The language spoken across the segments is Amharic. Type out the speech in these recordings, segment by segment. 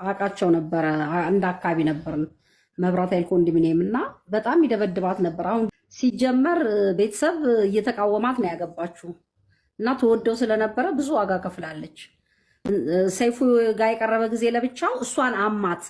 አውቃቸው ነበረ። አንድ አካባቢ ነበር መብራት ኃይል ኮንዶሚኒየም እና በጣም ይደበድባት ነበር። አሁን ሲጀመር ቤተሰብ እየተቃወማት ነው ያገባችው እና ተወደው ስለነበረ ብዙ ዋጋ ከፍላለች። ሰይፉ ጋር የቀረበ ጊዜ ለብቻው እሷን አማት።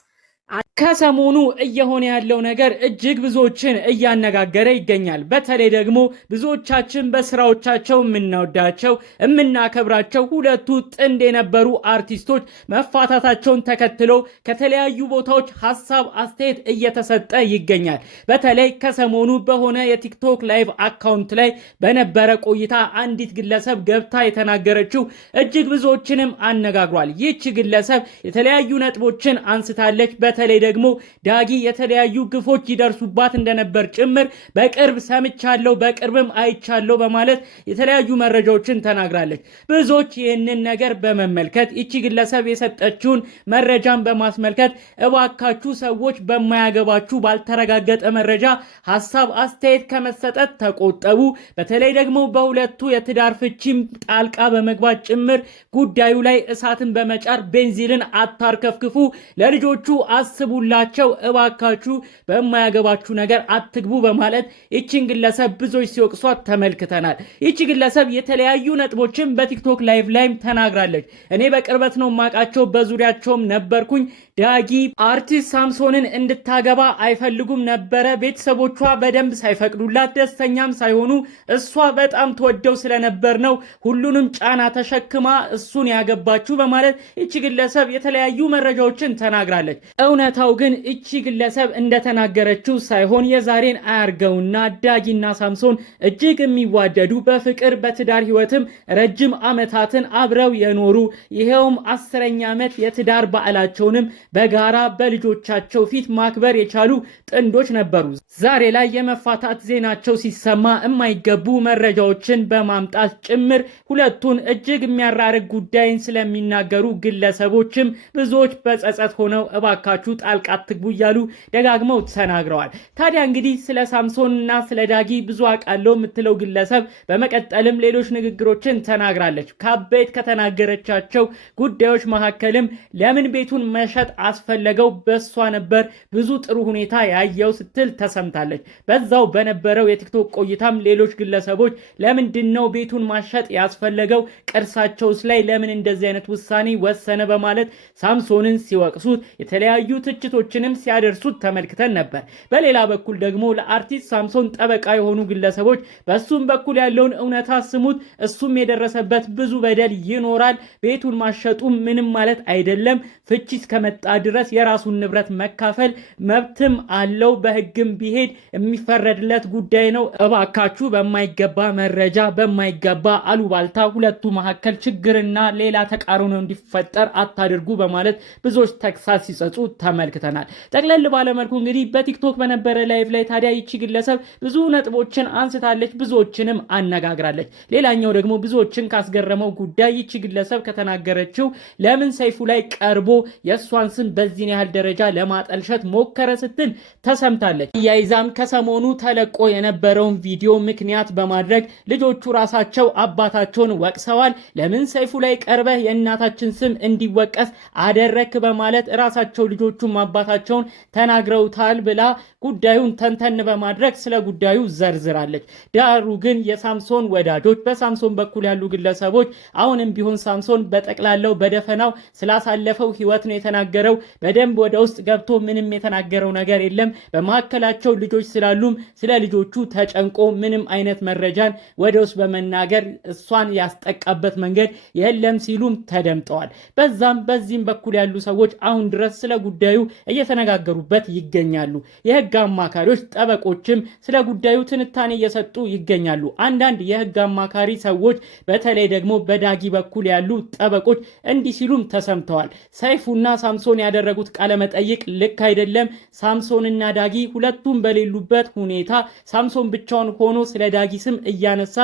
ከሰሞኑ እየሆነ ያለው ነገር እጅግ ብዙዎችን እያነጋገረ ይገኛል። በተለይ ደግሞ ብዙዎቻችን በስራዎቻቸው የምንወዳቸው የምናከብራቸው ሁለቱ ጥንድ የነበሩ አርቲስቶች መፋታታቸውን ተከትሎ ከተለያዩ ቦታዎች ሀሳብ አስተያየት እየተሰጠ ይገኛል። በተለይ ከሰሞኑ በሆነ የቲክቶክ ላይቭ አካውንት ላይ በነበረ ቆይታ አንዲት ግለሰብ ገብታ የተናገረችው እጅግ ብዙዎችንም አነጋግሯል። ይህች ግለሰብ የተለያዩ ነጥቦችን አንስታለች። በተለይ ደግሞ ዳጊ የተለያዩ ግፎች ይደርሱባት እንደነበር ጭምር በቅርብ ሰምቻለሁ፣ በቅርብም አይቻለሁ በማለት የተለያዩ መረጃዎችን ተናግራለች። ብዙዎች ይህንን ነገር በመመልከት ይቺ ግለሰብ የሰጠችውን መረጃን በማስመልከት እባካችሁ ሰዎች በማያገባችሁ ባልተረጋገጠ መረጃ ሀሳብ አስተያየት ከመሰጠት ተቆጠቡ፣ በተለይ ደግሞ በሁለቱ የትዳር ፍቺም ጣልቃ በመግባት ጭምር ጉዳዩ ላይ እሳትን በመጫር ቤንዚልን አታርከፍክፉ፣ ለልጆቹ አስቡላቸው፣ እባካችሁ በማያገባችሁ ነገር አትግቡ በማለት ይቺን ግለሰብ ብዙዎች ሲወቅሷት ተመልክተናል። ይቺ ግለሰብ የተለያዩ ነጥቦችን በቲክቶክ ላይቭ ላይም ተናግራለች። እኔ በቅርበት ነው ማቃቸው፣ በዙሪያቸውም ነበርኩኝ። ዳጊ አርቲስት ሳምሶንን እንድታገባ አይፈልጉም ነበረ። ቤተሰቦቿ በደንብ ሳይፈቅዱላት ደስተኛም ሳይሆኑ እሷ በጣም ተወደው ስለነበር ነው ሁሉንም ጫና ተሸክማ እሱን ያገባችሁ በማለት ይቺ ግለሰብ የተለያዩ መረጃዎችን ተናግራለች። እውነታው ግን እቺ ግለሰብ እንደተናገረችው ሳይሆን የዛሬን አያርገውና ዳጊና ሳምሶን እጅግ የሚዋደዱ በፍቅር በትዳር ህይወትም ረጅም ዓመታትን አብረው የኖሩ ይሄውም 10ኛ ዓመት የትዳር በዓላቸውንም በጋራ በልጆቻቸው ፊት ማክበር የቻሉ ጥንዶች ነበሩ። ዛሬ ላይ የመፋታት ዜናቸው ሲሰማ የማይገቡ መረጃዎችን በማምጣት ጭምር ሁለቱን እጅግ የሚያራርቅ ጉዳይን ስለሚናገሩ ግለሰቦችም ብዙዎች በጸጸት ሆነው እባካችሁ ጣልቃ አትግቡ እያሉ ደጋግመው ተናግረዋል። ታዲያ እንግዲህ ስለ ሳምሶንና ስለ ዳጊ ብዙ አውቃለሁ የምትለው ግለሰብ በመቀጠልም ሌሎች ንግግሮችን ተናግራለች። ከአበይት ከተናገረቻቸው ጉዳዮች መካከልም ለምን ቤቱን መሸጥ አስፈለገው በሷ ነበር ብዙ ጥሩ ሁኔታ ያየው ስትል ተሰምታለች። በዛው በነበረው የቲክቶክ ቆይታም ሌሎች ግለሰቦች ለምንድነው ቤቱን ማሸጥ ያስፈለገው፣ ቅርሳቸውስ ላይ ለምን እንደዚህ አይነት ውሳኔ ወሰነ በማለት ሳምሶንን ሲወቅሱት የተለያዩ ትችቶችንም ሲያደርሱት ተመልክተን ነበር። በሌላ በኩል ደግሞ ለአርቲስት ሳምሶን ጠበቃ የሆኑ ግለሰቦች በሱም በኩል ያለውን እውነታ ስሙት፣ እሱም የደረሰበት ብዙ በደል ይኖራል፣ ቤቱን ማሸጡ ምንም ማለት አይደለም፣ ፍቺ እስከመጣ ድረስ የራሱን ንብረት መካፈል መብትም አለው፣ በህግም ቢሄድ የሚፈረድለት ጉዳይ ነው፣ እባካችሁ በማይገባ መረጃ በማይገባ አሉባልታ ሁለቱ መካከል ችግርና ሌላ ተቃርኖ እንዲፈጠር አታድርጉ በማለት ብዙዎች ተክሳስ ሲጸጹ ተመልክተናል። ጠቅለል ባለመልኩ እንግዲህ በቲክቶክ በነበረ ላይቭ ላይ ታዲያ ይቺ ግለሰብ ብዙ ነጥቦችን አንስታለች፣ ብዙዎችንም አነጋግራለች። ሌላኛው ደግሞ ብዙዎችን ካስገረመው ጉዳይ ይቺ ግለሰብ ከተናገረችው ለምን ሰይፉ ላይ ቀርቦ የእሷን ስም በዚህን ያህል ደረጃ ለማጠልሸት ሞከረ ስትል ተሰምታለች። እያይዛም ከሰሞኑ ተለቆ የነበረውን ቪዲዮ ምክንያት በማድረግ ልጆቹ ራሳቸው አባታቸውን ወቅሰዋል። ለምን ሰይፉ ላይ ቀርበህ የእናታችን ስም እንዲወቀስ አደረክ በማለት ራሳቸው ልጆቹም አባታቸውን ተናግረውታል ብላ ጉዳዩን ተንተን በማድረግ ስለ ጉዳዩ ዘርዝራለች። ዳሩ ግን የሳምሶን ወዳጆች በሳምሶን በኩል ያሉ ግለሰቦች አሁንም ቢሆን ሳምሶን በጠቅላላው በደፈናው ስላሳለፈው ህይወት ነው የተናገረው። በደንብ ወደ ውስጥ ገብቶ ምንም የተናገረው ነገር የለም። በመካከላቸው ልጆች ስላሉም ስለ ልጆቹ ተጨንቆ ምንም አይነት መረጃን ወደ ውስጥ በመናገር እሷን ያስጠቃበት መንገድ የለም ሲሉም ተደምጠዋል። በዛም በዚህም በኩል ያሉ ሰዎች አሁን ድረስ ስለ ጉዳዩ እየተነጋገሩበት ይገኛሉ። የህግ አማካሪዎች ጠበቆችም ስለ ጉዳዩ ትንታኔ እየሰጡ ይገኛሉ። አንዳንድ የህግ አማካሪ ሰዎች በተለይ ደግሞ በዳጊ በኩል ያሉ ጠበቆች እንዲህ ሲሉም ተሰምተዋል። ሰይፉና ሳምሶን ያደረጉት ቃለ መጠይቅ ልክ አይደለም። ሳምሶንና ዳጊ ሁለቱም በሌሉበት ሁኔታ ሳምሶን ብቻውን ሆኖ ስለ ዳጊ ስም እያነሳ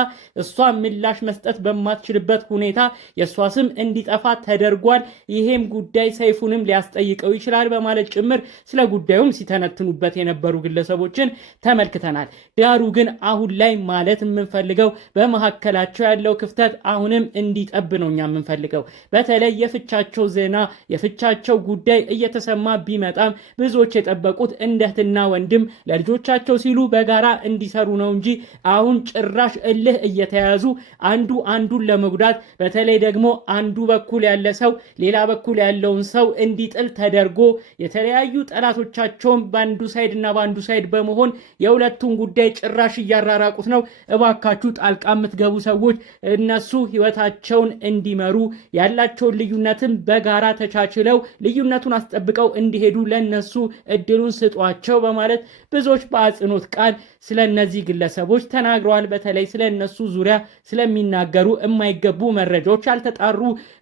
እሷ ምላሽ መስጠት በማትችልበት ሁኔታ የእሷ ስም እንዲጠፋ ተደርጓል። ይሄም ጉዳይ ሰይፉንም ሊያስጠይቀው ይችላል በማለት በማለት ጭምር ስለ ጉዳዩም ሲተነትኑበት የነበሩ ግለሰቦችን ተመልክተናል። ዳሩ ግን አሁን ላይ ማለት የምንፈልገው በመካከላቸው ያለው ክፍተት አሁንም እንዲጠብ ነው እኛ የምንፈልገው። በተለይ የፍቻቸው ዜና የፍቻቸው ጉዳይ እየተሰማ ቢመጣም ብዙዎች የጠበቁት እንደ እህትና ወንድም ለልጆቻቸው ሲሉ በጋራ እንዲሰሩ ነው እንጂ አሁን ጭራሽ እልህ እየተያዙ አንዱ አንዱን ለመጉዳት በተለይ ደግሞ አንዱ በኩል ያለ ሰው ሌላ በኩል ያለውን ሰው እንዲጥል ተደርጎ የተለያዩ ጠላቶቻቸውን በአንዱ ሳይድ እና በአንዱ ሳይድ በመሆን የሁለቱን ጉዳይ ጭራሽ እያራራቁት ነው። እባካችሁ ጣልቃ የምትገቡ ሰዎች እነሱ ህይወታቸውን እንዲመሩ ያላቸውን ልዩነትን በጋራ ተቻችለው ልዩነቱን አስጠብቀው እንዲሄዱ ለነሱ እድሉን ስጧቸው በማለት ብዙዎች በአጽንኦት ቃል ስለነዚህ ግለሰቦች ተናግረዋል። በተለይ ስለነሱ ዙሪያ ስለሚናገሩ የማይገቡ መረጃዎች ያልተጣሩ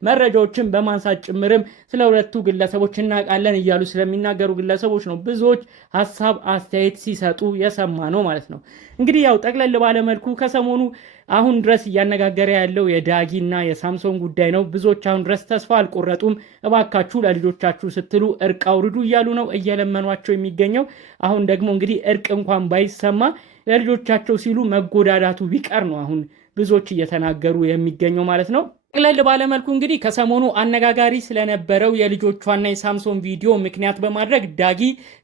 መረጃዎችን በማንሳት ጭምርም ስለ ሁለቱ ግለሰቦች እናውቃለን እያሉ ስለሚናገሩ ግለሰቦች ነው ብዙዎች ሐሳብ አስተያየት ሲሰጡ የሰማ ነው ማለት ነው። እንግዲህ ያው ጠቅለል ባለመልኩ ከሰሞኑ አሁን ድረስ እያነጋገረ ያለው የዳጊና የሳምሶን ጉዳይ ነው። ብዙዎች አሁን ድረስ ተስፋ አልቆረጡም። እባካችሁ ለልጆቻችሁ ስትሉ እርቅ አውርዱ እያሉ ነው እየለመኗቸው የሚገኘው። አሁን ደግሞ እንግዲህ እርቅ እንኳን ባይሰማ ለልጆቻቸው ሲሉ መጎዳዳቱ ቢቀር ነው አሁን ብዙዎች እየተናገሩ የሚገኘው ማለት ነው። ጠቅለል ባለመልኩ እንግዲህ ከሰሞኑ አነጋጋሪ ስለነበረው የልጆቿና የሳምሶን ቪዲዮ ምክንያት በማድረግ ዳጊ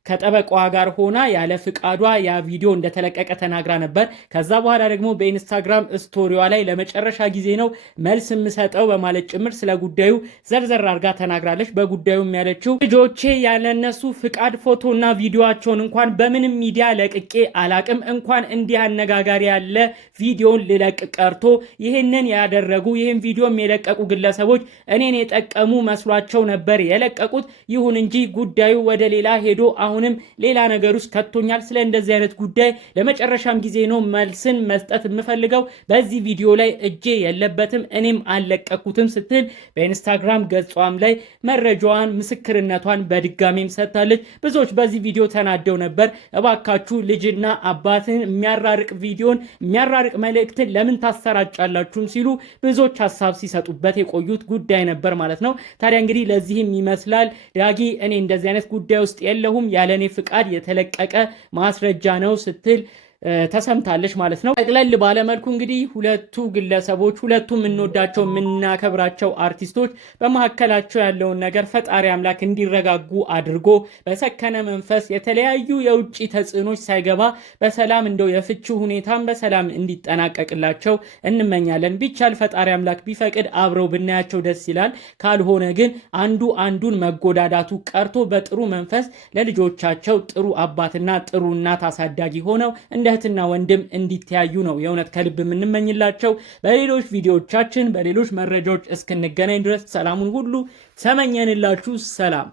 ከጠበቃዋ ጋር ሆና ያለ ፍቃዷ ያ ቪዲዮ እንደተለቀቀ ተናግራ ነበር። ከዛ በኋላ ደግሞ በኢንስታግራም ስቶሪዋ ላይ ለመጨረሻ ጊዜ ነው መልስ የምሰጠው በማለት ጭምር ስለ ጉዳዩ ዘርዘር አድርጋ ተናግራለች። በጉዳዩም ያለችው ልጆቼ ያለነሱ ፍቃድ ፎቶና ቪዲዮቸውን እንኳን በምንም ሚዲያ ለቅቄ አላቅም። እንኳን እንዲህ አነጋጋሪ ያለ ቪዲዮን ልለቅ ቀርቶ ይህንን ያደረጉ ይህን ቪዲዮ የለቀቁ ግለሰቦች እኔን የጠቀሙ መስሏቸው ነበር የለቀቁት። ይሁን እንጂ ጉዳዩ ወደ ሌላ ሄዶ አሁንም ሌላ ነገር ውስጥ ከቶኛል። ስለ እንደዚህ አይነት ጉዳይ ለመጨረሻም ጊዜ ነው መልስን መስጠት የምፈልገው። በዚህ ቪዲዮ ላይ እጄ የለበትም እኔም አልለቀኩትም ስትል በኢንስታግራም ገጿም ላይ መረጃዋን ምስክርነቷን በድጋሚም ሰጥታለች። ብዙዎች በዚህ ቪዲዮ ተናደው ነበር። እባካችሁ ልጅና አባትን የሚያራርቅ ቪዲዮን የሚያራርቅ መልእክትን ለምን ታሰራጫላችሁም ሲሉ ብዙዎች ሀሳብ ሲሰጡበት የቆዩት ጉዳይ ነበር ማለት ነው። ታዲያ እንግዲህ ለዚህም ይመስላል ዳጊ እኔ እንደዚህ አይነት ጉዳይ ውስጥ የለሁም ያለኔ ፍቃድ የተለቀቀ ማስረጃ ነው ስትል ተሰምታለች ማለት ነው። ጠቅለል ባለመልኩ እንግዲህ ሁለቱ ግለሰቦች ሁለቱ የምንወዳቸው የምናከብራቸው አርቲስቶች በመካከላቸው ያለውን ነገር ፈጣሪ አምላክ እንዲረጋጉ አድርጎ በሰከነ መንፈስ የተለያዩ የውጭ ተጽዕኖች ሳይገባ በሰላም እንደው የፍቺው ሁኔታም በሰላም እንዲጠናቀቅላቸው እንመኛለን። ቢቻል ፈጣሪ አምላክ ቢፈቅድ አብረው ብናያቸው ደስ ይላል። ካልሆነ ግን አንዱ አንዱን መጎዳዳቱ ቀርቶ በጥሩ መንፈስ ለልጆቻቸው ጥሩ አባትና ጥሩ እናት አሳዳጊ ሆነው እንደ እህትና ወንድም እንዲተያዩ ነው የእውነት ከልብ የምንመኝላቸው። በሌሎች ቪዲዮዎቻችን በሌሎች መረጃዎች እስክንገናኝ ድረስ ሰላሙን ሁሉ ተመኘንላችሁ። ሰላም።